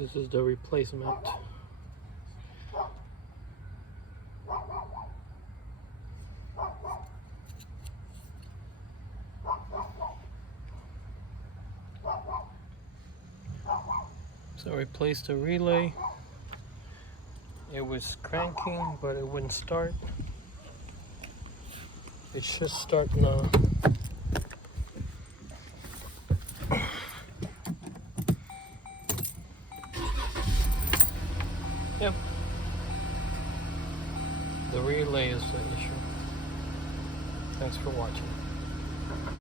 This is the replacement. So I replaced the relay. It was cranking, but it wouldn't start. It should start now. Yep. The relay is the issue. Thanks for watching.